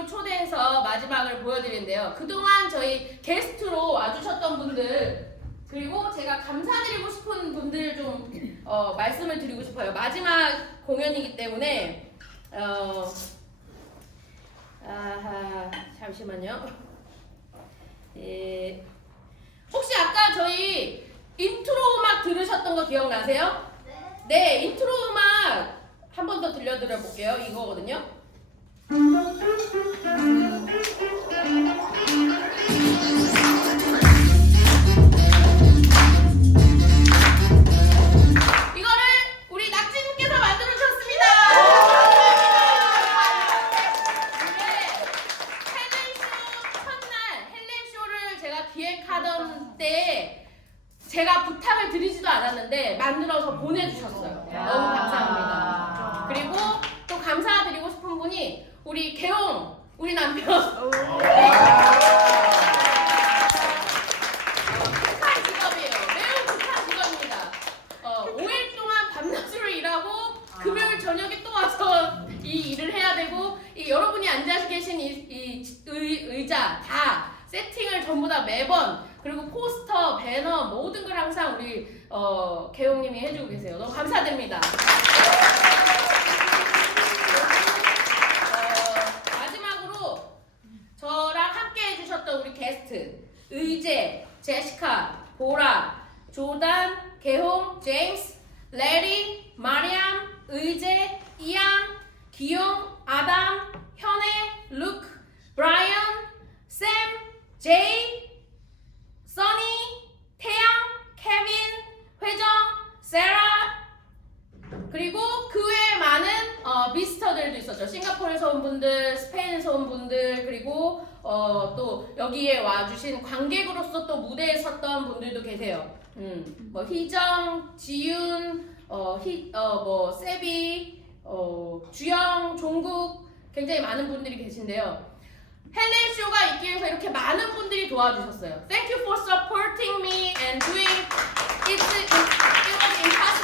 무대로 초대해서 마지막을 보여드리는데요. 그동안 저희 게스트로 와주셨던 분들 그리고 제가 감사드리고 싶은 분들 좀 어, 말씀을 드리고 싶어요. 마지막 공연이기 때문에 어, 아하, 잠시만요. 예, 혹시 아까 저희 인트로 음악 들으셨던 거 기억나세요? 네, 인트로 음악 한 번 더 들려드려 볼게요. 이거거든요. 이거 이, 이 의, 의자 다 세팅을 전부 다 매번 그리고 포스터, 배너 모든 걸 항상 우리 어, 개용님이 해주고 계세요. 너무 감사드립니다. 어, 마지막으로 저랑 함께 해주셨던 우리 게스트 의재, 제시카, 보라, 조단, 개홍, 제임스, 레리, 마리암, 의재, 이안, 기용, 아담, 현애, 루크, 브라이언, 샘, 제이, 써니, 태양, 케빈, 회정, 세라, 그리고 그 외에 많은 어, 비스터들도 있었죠. 싱가포르에서 온 분들, 스페인에서 온 분들, 그리고 어, 또 여기에 와주신 관객으로서 또 무대에 섰던 분들도 계세요. 음, 뭐 희정, 지윤, 어, 희, 어, 뭐 세비, 어, 주영, 종국 굉장히 많은 분들이 계신데요. 헬렌 쇼가 있기 위해서 이렇게 많은 분들이 도와주셨어요. Thank you for supporting me and doing it. It was impossible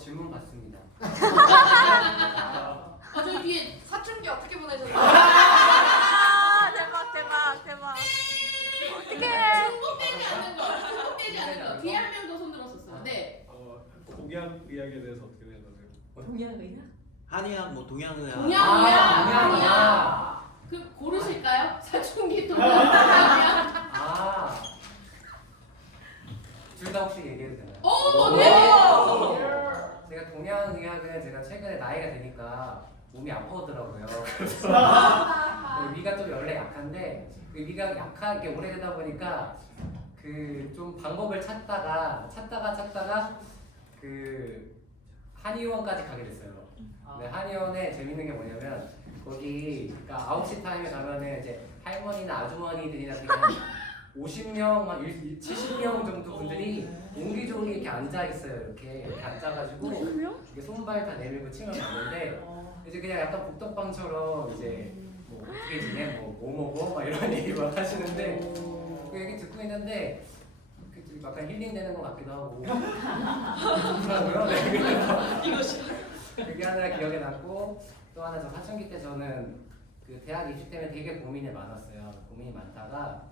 질문 받습니다. 아 저기 뒤에 사춘기 어떻게 보내셨나요? 아, 대박, 대박, 대박. 어떡해. 중복되지 않는 거. 중복되지 않는 거. 뒤에 한명더손 들었었어요. 네. 어, 동양 의학에 대해서 어떻게 생각하세요? 동양의학? 한의학 뭐 동양의학 동양의학. 아, 동양의학. 동양. 그 고르실까요? 사춘기 동양의학. 아. 둘 다 혹시 얘기해도 되나요? 오, 네. 제가 동양의학은 제가 최근에 나이가 되니까 몸이 아파오더라고요. 그래서 위가 좀 원래 약한데 그 위가 약하게 오래되다 보니까 그 좀 방법을 찾다가 찾다가 찾다가 그 한의원까지 가게 됐어요. 네, 한의원에 재밌는 게 뭐냐면 거기 그러니까 9시 타임에 가면은 이제 할머니나 아주머니들이나 그냥 50명, 막 70명 정도 분들이 옹기종기 이렇게 앉아 있어요. 이렇게 이렇게 앉아가지고 이렇게 손발 다 내밀고 침을 맞는데 이제 그냥 약간 복덕방처럼 이제 뭐 어떻게 지내, 뭐, 뭐 먹어, 막 이런 얘기 막 하시는데 그 얘기 듣고 있는데 그좀 약간 힐링되는 것 같기도 하고. 좋더라고요. 네, 그래서 그게 하나 기억에 남고 또 하나 저 사춘기 때 저는 그 대학 입시 때문에 되게 고민이 많았어요. 고민이 많다가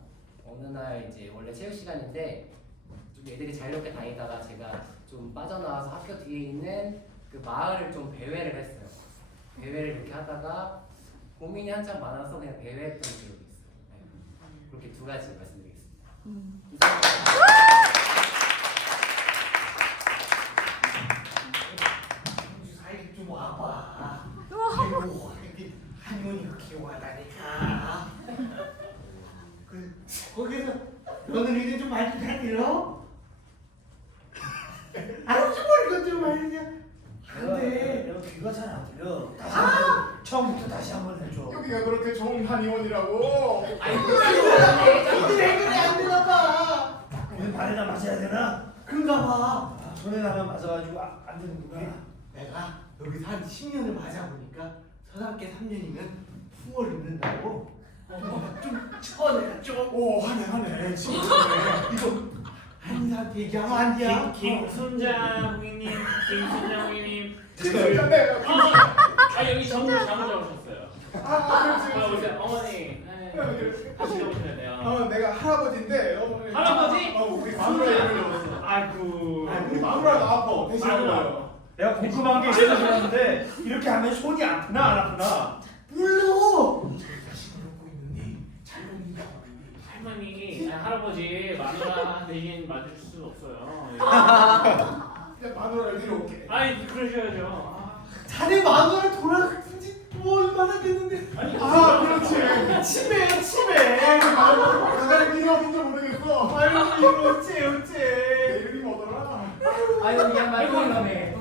어느 날 이제 원래 체육 시간인데 좀 애들이 자유롭게 다니다가 제가 좀 빠져나와서 학교 뒤에 있는 그 마을을 좀 배회를 했어요. 배회를 이렇게 하다가 고민이 한참 많아서 그냥 배회했던 기억이 있어요. 네. 그렇게 두 가지 말씀드리겠습니다. 사이 좀 와봐. 아이고, 할머니가 귀여워하다니까. 그 거기서 며느리들 좀 많이 다니러? 아유 정말 이것 좀 말이냐. 근데 내가 귀가 잘 안 들려. 다시 한 처음부터 다시 한 번 해줘. 여기가 그렇게 좋은 한의원이라고. 근데 왜 그래 안 되나봐. 오늘 발에다 맞아야 되나? 그런가 봐. 아, 손에 나면 맞아가지고 아, 안 되는구나. 내가 여기서 한 10년을 맞아보니까 서당께 3년이면 풍월 있는다고. 좀 좀. 오 하네 하네. 진짜. 이거 한사한테 얘기하면 안 돼요? 김순자 고객님, 김순자 고객님. 네. 아 여기 전부 잘못 오셨어요. 아 그렇지. 아 어머니 네, 같이 오셔야 돼요. 어 내가 할아버지인데. 어, 할아버지? 어 우리 마누라 이름이 없어. 아이고. 아 우리 마누라가 아파. 대신. 알아요. 내가 궁금한 게 있어서 그러는데 이렇게 하면 손이 아프나 안 아프나? 몰라. 저희가 식을 먹고 있는데 잘 먹는다. 할머니, 아, 할아버지 마누라 대신 맞을 수는 없어요. 이제 마누라를 데려올게. 아니 그러셔야죠. 아, 자네 마누라 돌아간 지뭐 얼마나 됐는데? 아 그렇지. 치매야 치매. 가가리 믿어본지 모르겠어. 아유 이거 어째 내 어째. 이름이 뭐더라? 아유 이러네. 또 이러네.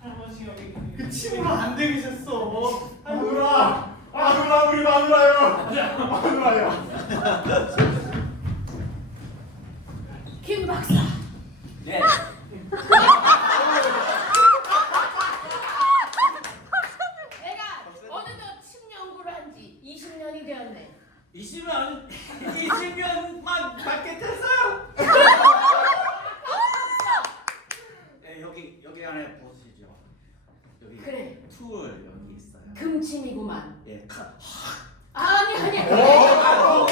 할아버지 여기. 그 침으로 안 되겠었어. 마누라. 마누라 우리 마누라요. 마누라요. 김 박사. 네. 내가 어느덧 침 연구를 한 지 20년이 되었네. 20년 20년만 밖에 됐어요. 네, 안에 보시죠. 여기 그래. 툴 여기 있어요. 금침이구만. 예, 카. 아니 아니. 오.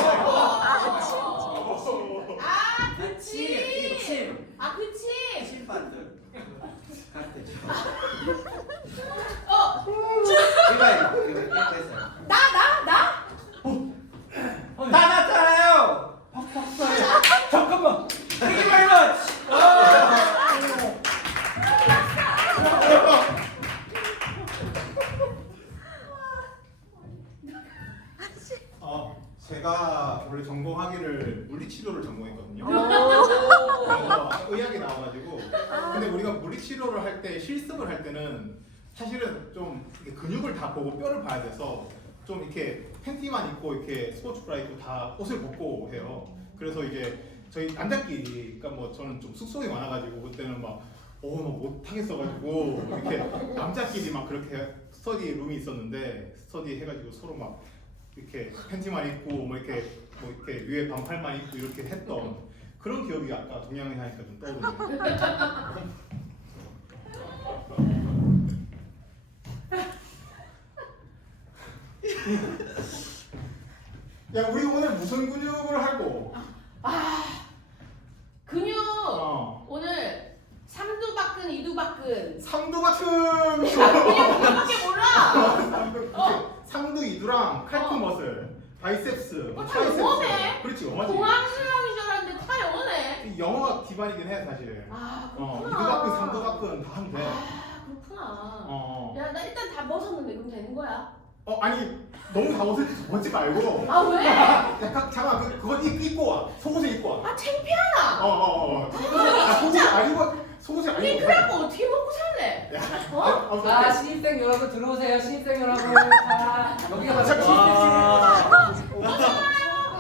아 침, 그치. 침, 아 그치. 침반들. 같대죠. 어. 이거 이거 이거 됐어요. 나 나 나? 다 나타나요. 잠깐만. Much. 어, 제가 원래 전공하기를 물리치료를 전공했거든요. 그래서 의학이 나와가지고 근데 우리가 물리치료를 할 때 실습을 할 때는 사실은 좀 이렇게 근육을 다 보고 뼈를 봐야 돼서 좀 이렇게 팬티만 입고 이렇게 스포츠 브라 입고 다 옷을 벗고 해요. 그래서 이제 저희 남자끼리 그러니까 뭐 저는 좀 숙소에 많아가지고 그때는 막 어, 막 못하겠어가지고 이렇게 남자끼리 막 그렇게 스터디 룸이 있었는데 스터디 해가지고 서로 막 이렇게 팬티만 입고 뭐 이렇게 뭐 이렇게 위에 반팔만 입고 이렇게 했던 그런 기억이 아까 동양의 하니까 좀 떠오르네요. 야 우리 오늘 무슨 근육을 하고? 아 근육 어. 오늘 삼두박근 이두박근 상두 같은 그냥 그거밖에 몰라 상두, 어. 상두 이두랑 칼프 어. 머슬, 바이셉스, 어, 다 트라이셉스. 영어네. 그렇지 영어지. 공항수영인 줄 알았는데 다 영어네 영어 기반이긴 해 사실. 아 어 그렇구나 이두박근, 상두박근 다 하면 돼. 아 그렇구나 어. 야 나 일단 다 벗었는데 그럼 되는 거야? 어 아니 너무 다때 벗지 말고. 아 왜? 약간 잠깐 그 그거 입, 입고 와. 속옷을 입고 와. 아 창피하나 어어 어. 어, 속옷 안 입어 속옷을 안 우리 입고. 그래갖고 어떻게 먹고 살래? 어? 어? 자 신입생 여러분 들어오세요. 신입생 여러분. 자 여기가 바로 신입생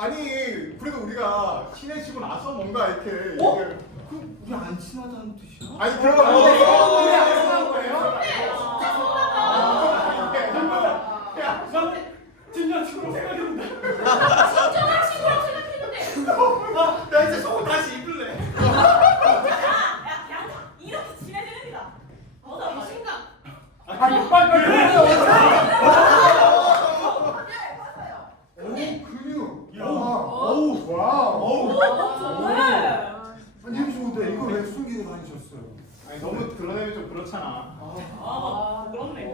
아니 그래도 우리가 친해지고 나서 뭔가 이렇게 어? 그 우리 안 친하다는 뜻이야? 아니 그런 거 아니에요. 우리 안 친한 거예요? 야, 진짜 친구 생각했는데 진정한 친구라고 생각했는데 아, 나 이제 속옷 다시 입을래 이렇게 친해지는 일이다. 어서 이 생각 아니 빨리 빨리 해요 오 근육. 야. 어우 와. 어우. 정말. 아니 이거 좋은데 이거 왜 다니셨어요? 아니 너무 드러내면 좀 그렇잖아. 아, 그렇네.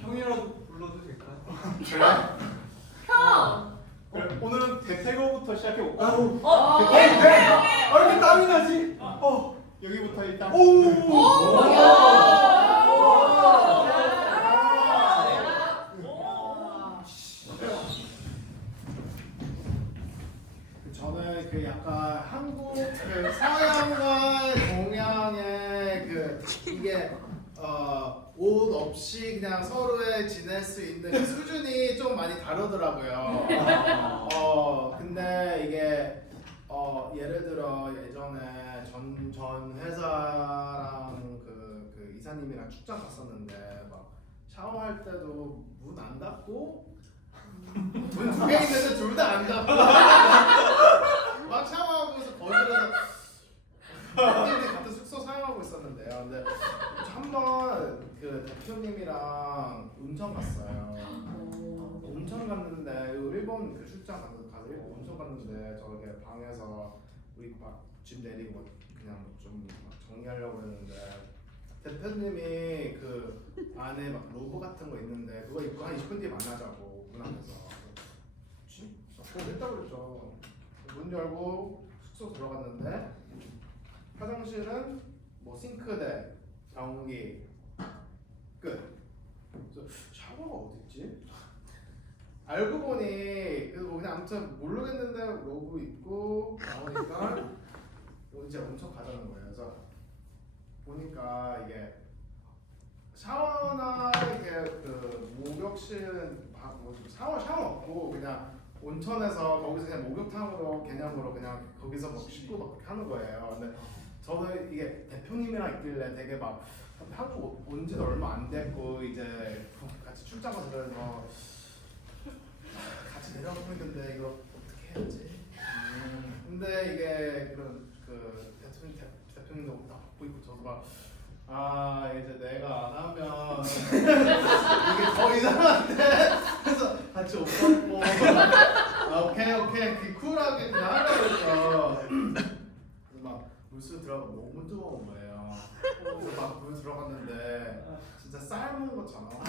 형이라도 불러도 될까요? 그래? 형 그래 오늘은 대퇴거부터 시작해 볼까? 아우. 어, 어, 네. 아 이렇게 땀이 나지? 어. 여기부터 일단. 오. 오, 저는 그 약간 한국 그 서양과 동양의 그 이게 어, 옷 없이 그냥 서로에 지낼 수 있는 그 수준이 좀 많이 다르더라고요. 어 근데 이게 어 예를 들어 예전에 전 전 회사랑 그, 그 이사님이랑 출장 갔었는데 막 샤워할 때도 문 안 닫고 문 두 개 있는데 둘 다 안 닫고 막 샤워하고서 거실에서 같은 숙소 사용하고 있었는데요. 근데 한번 그 대표님이랑 온천 갔어요. 온천 갔는데 일본 그 출장 가서 가서 일본 온천 갔는데 저렇게 방에서 우리 막 짐 내리고 그냥 좀막 정리하려고 했는데 대표님이 그 안에 막 로고 같은 거 있는데 그거 입고 한 20분 뒤에 만나자고 문 앞에서 지? 그럼 했다고 그랬죠 문 열고 숙소 들어갔는데 화장실은 뭐 싱크대, 변기 끝 그래서 샤워가 어딨지? 알고 보니 그뭐 그냥 아무튼 모르겠는데 로고 있고 나오니까 이제 엄청 가자는 거예요. 그래서 보니까 이게 샤워나 이게 그 목욕실은 막뭐 샤워 샤워 없고 그냥 온천에서 거기서 그냥 목욕탕으로 개념으로 그냥 거기서 막 씻고 막 하는 거예요. 근데 저는 이게 대표님이랑 있길래 되게 막 한국 온 지도 얼마 안 됐고 이제 같이 출장 가서 그래서 같이 내려가고 있는데 이거 어떻게 해야지? 음, 근데 이게 그런 그 대통령 대, 대통령도 딱 받고 있고 저도 막 아 이제 내가 안 하면 이게 더 이상한데? 그래서 같이 옷 벗고 아 오케이 오케이 그 쿨하게 그냥 하려고 했죠. 그래서 막 물수 들어가 너무 뜨거운 거예요. 그래서 막 물 들어갔는데 진짜 삶은 것처럼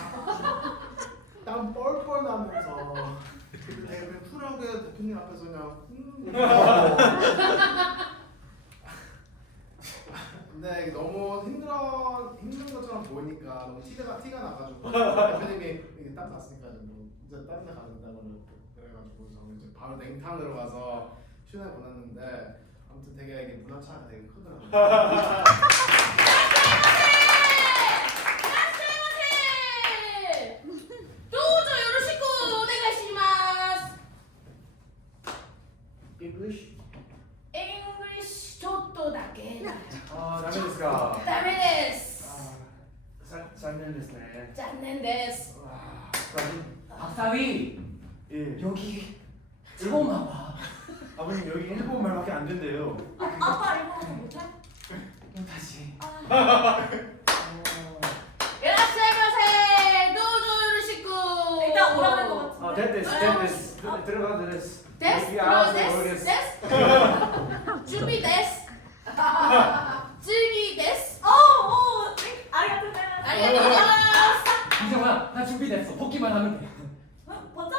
땀 뻘뻘 나면서 되게 그냥 쿨하게 대표님 앞에서 그냥 음. 근데 너무 힘들어 힘든 것처럼 보이니까 너무 티가 티가 나가지고 대표님이 이게 땀 났으니까 좀 이제 데 가는다고 그래가지고 저는 이제 바로 냉탕으로 가서 휴내 보냈는데 아무튼 되게 이게 문화차가 되게 크더라고요. English? English ちょっとだけだよ。 아, 라면스가. ダメです 아, 잘, 잘 냈네. 残念です。 와, 아버님, 박사위 예. 여기 처음 와봐. 아버님 여기 일본 말밖에 안 된대요. 아, 아빠 일본어 못해? 그럼 다시. 아. 이라세마세 노조르시쿠 일단 오라는 것 같은데. 아, 됐 됐어, 됐 됐어. 어? 들어가도 됐어. 데스 어, 어, 이정아 나 준비됐어. 복귀만 하면 돼. 어, 먼저?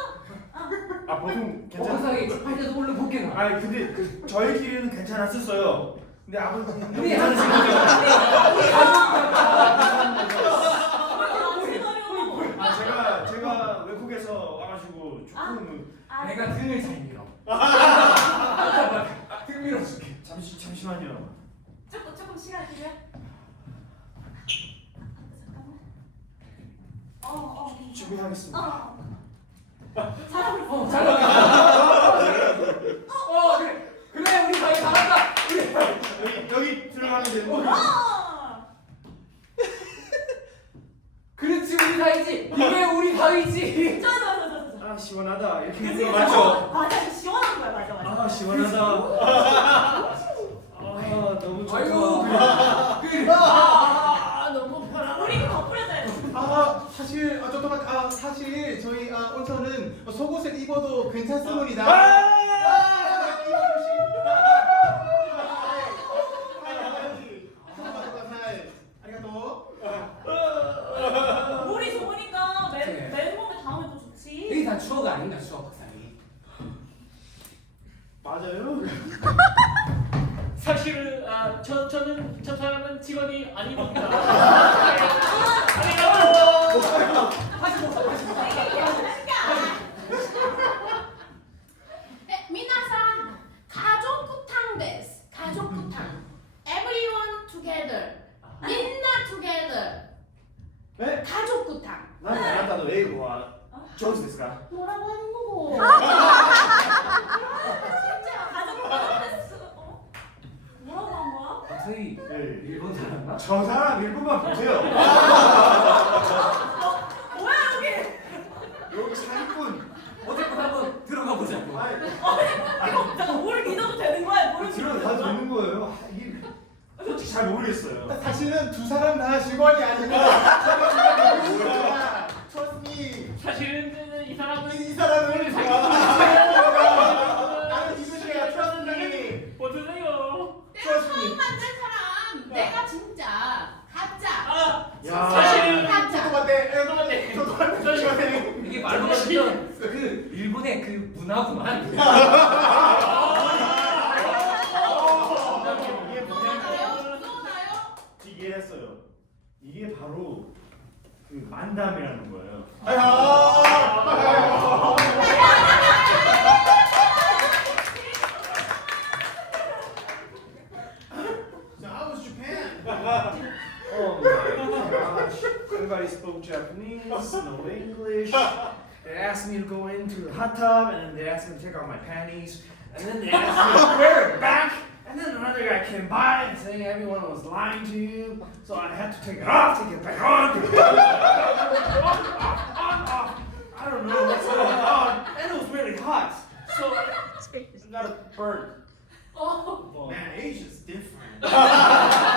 아 보통 괜찮아. 박사위 할 때도 얼른 복귀 나. 아니 근데 그 저희끼리는 괜찮았었어요. 근데 아버님 우리 괜찮으신 한- 거죠? 아, 지금 아 제가 제가 외국에서 조금 아, 내가 등을 잘 밀어. 등 밀어줄게. 잠시 잠시만요. 조금 조금 시간 필요해? 잠깐만. 어, 어. 준비하겠습니다. 어. 잘하고 있어. 어 잘한다. 어 그래 그래 우리 사이 잘한다. 우리 여기 여기 들어가면 되는 거. 어. 그렇지 우리 사이지. 이게 우리 사이지. 좋아, 좋아, 좋아, 좋아, 좋아. 아 시원하다 이렇게 그치? 하는 거 맞죠? 맞아, 시원한 거야, 맞아, 맞아. 아 시원하다. 아 너무 좋다. 아이고 그래. 아 너무 편하다. 우리 더 뿌려줘야 돼. 아 사실 아 잠깐만 아 사실 저희 아 온천은 속옷을 입어도 괜찮습니다. 아! 물이 좋으니까 그래. 맨, 맨몸에 닿으면 또 좋지. 이게 다 추억 아닌가 추억 박사위. 맞아요. 사실은 아, 저 저는 저 사람은 직원이 아닙니다. 네. 일본 잘한다. 저 사람 일본만 보세요. 뭐야 여기? 여기 사기꾼. 어쨌든 한번 들어가 보자고. 아이, 이거 잠깐 뭘 믿어도 되는 거야? 들어가도 되는 거예요. 아, 솔직히 잘 모르겠어요. 사실은 두 사람 다 직원이 아니고 제가 직원이 Trust me. 사실은 이 사람은 이 사람을 나는 믿으셔야 Trust me. 어떠세요? 내가 처음 만난 사람 내가 진짜 가짜 아 야. 사실은 가짜 저도 같대. 저도 같대. 저도 같대. 이게 말로 하면 그 그 문화구만. 이게 또 뭐냐면 나요? 또 나요? 이게 했어요. 이게 바로 그 만담이라는 거예요. I was Japan. Oh my gosh. Everybody spoke Japanese, no English. They asked me to go into the hot tub, and then they asked me to take off my panties, and then they asked me to wear it back, and then another guy came by and saying everyone was lying to you, so I had to take it off to get back on. I don't know what's going on, and it was really hot, so I got a burn. Oh, man, Asia's different.